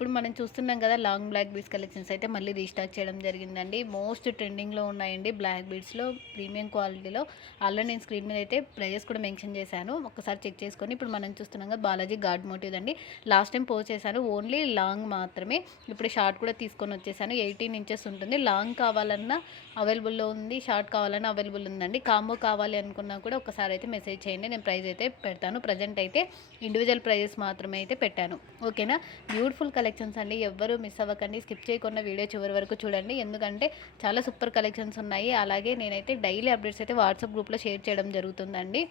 ఇప్పుడు మనం చూస్తున్నాం కదా లాంగ్ బ్లాక్ బీడ్స్ కలెక్షన్స్ అయితే మళ్ళీ రీస్టాక్ చేయడం జరిగిందండి. మోస్ట్ ట్రెండింగ్లో ఉన్నాయండి బ్లాక్ బీడ్స్లో ప్రీమియం క్వాలిటీలో. ఆల్రెడీ నేను స్క్రీన్ మీద అయితే ప్రైజెస్ కూడా మెన్షన్ చేశాను, ఒక్కసారి చెక్ చేసుకొని. ఇప్పుడు మనం చూస్తున్నాం కదా బాలాజీ గాడ్ మోటివ్ అండి. లాస్ట్ టైం పోస్ట్ చేశాను ఓన్లీ లాంగ్ మాత్రమే, ఇప్పుడు షార్ట్ కూడా తీసుకొని వచ్చేసాను. 18 ఇంచెస్ ఉంటుంది. లాంగ్ కావాలన్నా అవైలబుల్లో ఉంది, షార్ట్ కావాలన్నా అవైలబుల్ ఉందండి. కాంబో కావాలి అనుకున్నా కూడా ఒకసారి అయితే మెసేజ్ చేయండి, నేను ప్రైస్ అయితే పెడతాను. ప్రజెంట్ అయితే ఇండివిజువల్ ప్రైజెస్ మాత్రమే అయితే పెట్టాను, ఓకేనా. బ్యూటిఫుల్ కలెక్షన్స్ అండి, ఎవ్వరూ మిస్ అవ్వకండి. స్కిప్ చేయకుండా వీడియో చివరి వరకు చూడండి, ఎందుకంటే చాలా సూపర్ కలెక్షన్స్ ఉన్నాయి. అలాగే నేనైతే డైలీ అప్డేట్స్ అయితే వాట్సాప్ గ్రూప్లో షేర్ చేయడం జరుగుతుందండి.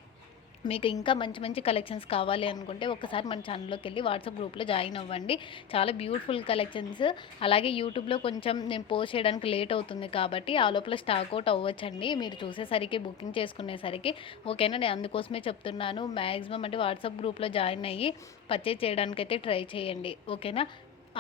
మీకు ఇంకా మంచి మంచి కలెక్షన్స్ కావాలి అనుకుంటే ఒకసారి మన ఛానల్లోకి వెళ్ళి వాట్సాప్ గ్రూప్లో జాయిన్ అవ్వండి. చాలా బ్యూటిఫుల్ కలెక్షన్స్. అలాగే యూట్యూబ్లో కొంచెం నేను పోస్ట్ చేయడానికి లేట్ అవుతుంది కాబట్టి ఆ లోపల స్టాక్ అవుట్ అవ్వచ్చండి, మీరు చూసేసరికి బుకింగ్ చేసుకునేసరికి, ఓకేనా. నేను అందుకోసమే చెప్తున్నాను, మ్యాక్సిమం అంటే వాట్సాప్ గ్రూప్లో జాయిన్ అయ్యి పర్చేజ్ చేయడానికైతే ట్రై చేయండి, ఓకేనా.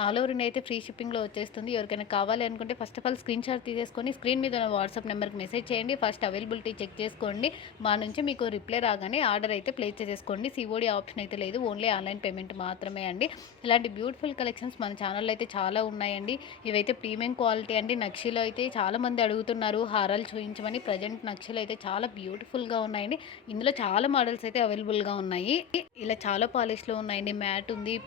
ఆల్ ఓవర్ ఇండియా అయితే ఫ్రీ షిప్పింగ్లో వచ్చేస్తుంది. ఎవరికైనా కావాలి అనుకుంటే first of all screen shot తీసేసుకొని స్క్రీన్ మీద ఉన్న వాట్సాప్ నెంబర్కి మెసేజ్ చేయండి. ఫస్ట్ అవైలబిలిటీ చెక్ చేసుకోండి, మా నుంచి మీకు రిప్లై రాగానే ఆర్డర్ అయితే ప్లేస్ చేసేసుకోండి. సిఓడి ఆప్షన్ అయితే లేదు, ఓన్లీ ఆన్లైన్ పేమెంట్ మాత్రమే అండి. ఇలాంటి బ్యూటిఫుల్ కలెక్షన్స్ మన ఛానల్లో అయితే చాలా ఉన్నాయండి. ఇవైతే ప్రీమియం క్వాలిటీ అండి. నక్షిలో అయితే చాలామంది అడుగుతున్నారు హారాలు చూపించమని. ప్రజెంట్ నక్షిలో అయితే చాలా బ్యూటిఫుల్గా ఉన్నాయండి. ఇందులో చాలా మోడల్స్ అయితే అవైలబుల్గా ఉన్నాయి. ఇలా చాలా పాలిష్లో ఉన్నాయండి. మ్యాట్ ఉంది,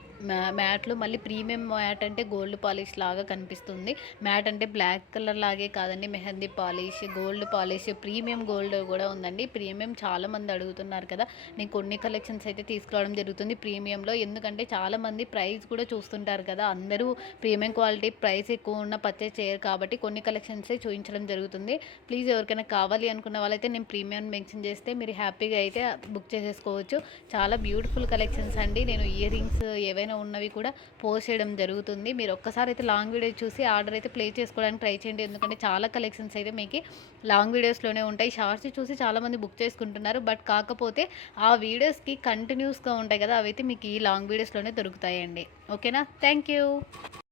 మ్యాట్లో మళ్ళీ ప్రీమియం మ్యాట్ అంటే గోల్డ్ పాలిష్ లాగా కనిపిస్తుంది. మ్యాట్ అంటే బ్లాక్ కలర్ లాగే కాదండి, mehndi polish, gold polish, premium gold కూడా ఉందండి. ప్రీమియం చాలామంది అడుగుతున్నారు కదా, నేను కొన్ని కలెక్షన్స్ అయితే తీసుకురావడం జరుగుతుంది ప్రీమియంలో. ఎందుకంటే చాలామంది ప్రైస్ కూడా చూస్తుంటారు కదా, అందరూ ప్రీమియం క్వాలిటీ ప్రైస్ ఎక్కువ ఉన్న పర్చేజ్ చేయరు కాబట్టి కొన్ని కలెక్షన్సే చూపించడం జరుగుతుంది. ప్లీజ్ ఎవరికైనా కావాలి అనుకున్న వాళ్ళైతే నేను ప్రీమియం మెన్షన్ చేస్తే మీరు హ్యాపీగా అయితే బుక్ చేసేసుకోవచ్చు. చాలా బ్యూటిఫుల్ కలెక్షన్స్ అండి. నేను ఇయర్ రింగ్స్ ఏవైనా ఉన్నవి కూడా పోస్ట్ చేయడం జరుగుతుంది. మీరు ఒక్కసారి అయితే లాంగ్ వీడియో చూసి ఆర్డర్ అయితే ప్లేస్ చేసుకోవడానికి ట్రై చేయండి, ఎందుకంటే చాలా కలెక్షన్స్ అయితే మీకు లాంగ్ వీడియోస్లోనే ఉంటాయి. షార్ట్స్ చూసి చాలామంది బుక్ చేసుకుంటున్నారు, బట్ కాకపోతే ఆ వీడియోస్కి కంటిన్యూస్గా ఉంటాయి కదా, అవైతే మీకు ఈ లాంగ్ వీడియోస్లోనే దొరుకుతాయండి, ఓకేనా. Thank you.